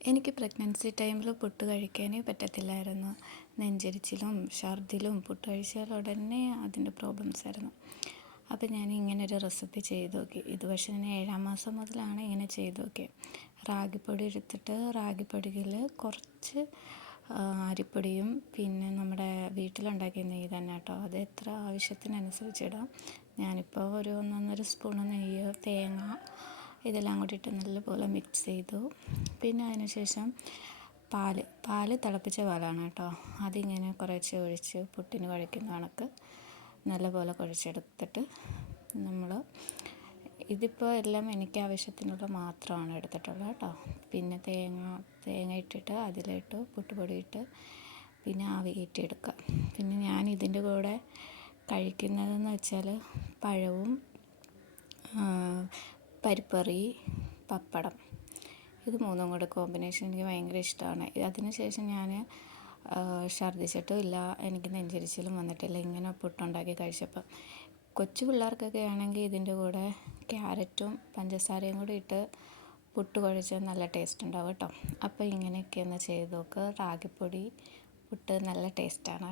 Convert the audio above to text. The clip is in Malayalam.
എനിക്ക് പ്രഗ്നൻസി ടൈമിൽ പുട്ട് കഴിക്കാനേ പറ്റത്തില്ലായിരുന്നു. നെഞ്ചെരിച്ചിലും ഛർദിലും പുട്ട് കഴിച്ചാൽ ഉടനെ അതിൻ്റെ പ്രോബ്ലംസ് ആയിരുന്നു. അപ്പോൾ ഞാൻ ഇങ്ങനൊരു റെസിപ്പി ചെയ്ത് നോക്കി. ഇത് പക്ഷേ ഞാൻ 7-ാം മാസം മുതലാണ് ഇങ്ങനെ ചെയ്ത് നോക്കിയത്. റാഗിപ്പൊടി എടുത്തിട്ട് റാഗിപ്പൊടിയിൽ കുറച്ച് അരിപ്പൊടിയും പിന്നെ നമ്മുടെ വീട്ടിലുണ്ടാക്കിയ നെയ്യ് തന്നെ കേട്ടോ. അത് എത്ര ആവശ്യത്തിനനുസരിച്ച് ഇടാം. ഞാനിപ്പോൾ ഒരു 1-1.5 സ്പൂണ് നെയ്യ്, തേങ്ങ ഇതെല്ലാം കൂടി ഇട്ട് നല്ലപോലെ മിക്സ് ചെയ്തു. പിന്നെ അതിന് ശേഷം പാല് തിളപ്പിച്ച പാലാണ് കേട്ടോ. അതിങ്ങനെ കുറച്ച് ഒഴിച്ച് പുട്ടിന് കുഴയ്ക്കുന്ന കണക്ക് നല്ലപോലെ കുഴച്ചെടുത്തിട്ട് നമ്മൾ ഇതിപ്പോൾ എല്ലാം എനിക്ക് ആവശ്യത്തിനുള്ള മാത്രമാണ് എടുത്തിട്ടുള്ളത് കേട്ടോ. പിന്നെ തേങ്ങ ഇട്ടിട്ട് അതിലിട്ട് പുട്ടുപൊടി ഇട്ട് പിന്നെ ആവി കയറ്റിയെടുക്കുക. പിന്നെ ഞാൻ ഇതിൻ്റെ കൂടെ കഴിക്കുന്നതെന്ന് വെച്ചാൽ പഴവും പരിപ്പറി, പപ്പടം, ഇത് മൂന്നും കൂടെ കോമ്പിനേഷൻ എനിക്ക് ഭയങ്കര ഇഷ്ടമാണ്. അതിന് ശേഷം ഞാൻ ഛർദ്ദിച്ചിട്ടും ഇല്ല, എനിക്ക് നെഞ്ചെരിച്ചിലും വന്നിട്ടില്ല ഇങ്ങനെ പുട്ടുണ്ടാക്കി കഴിച്ചപ്പോൾ. കൊച്ചു പിള്ളേർക്കൊക്കെ ആണെങ്കിൽ ഇതിൻ്റെ കൂടെ ക്യാരറ്റും പഞ്ചസാരയും കൂടി ഇട്ട് പുട്ട് കുഴച്ചാൽ നല്ല ടേസ്റ്റ് ഉണ്ടാവും കേട്ടോ. അപ്പോൾ ഇങ്ങനെയൊക്കെ ഒന്ന് ചെയ്ത് നോക്കുക. റാഗിപ്പൊടി പുട്ട് നല്ല ടേസ്റ്റാണ്.